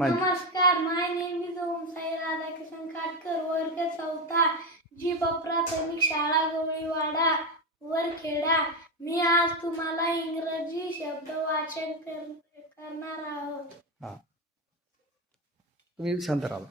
नमस्कार, my name is ओम साई राधाकिशन काटकर, वर्ग 4, जी प्राथमिक शाळा गवळीवाडा वरखेडा. मी आज तुम्हाला इंग्रजी शब्द वाचन करणार आहोत. तुम्ही शांत राहा.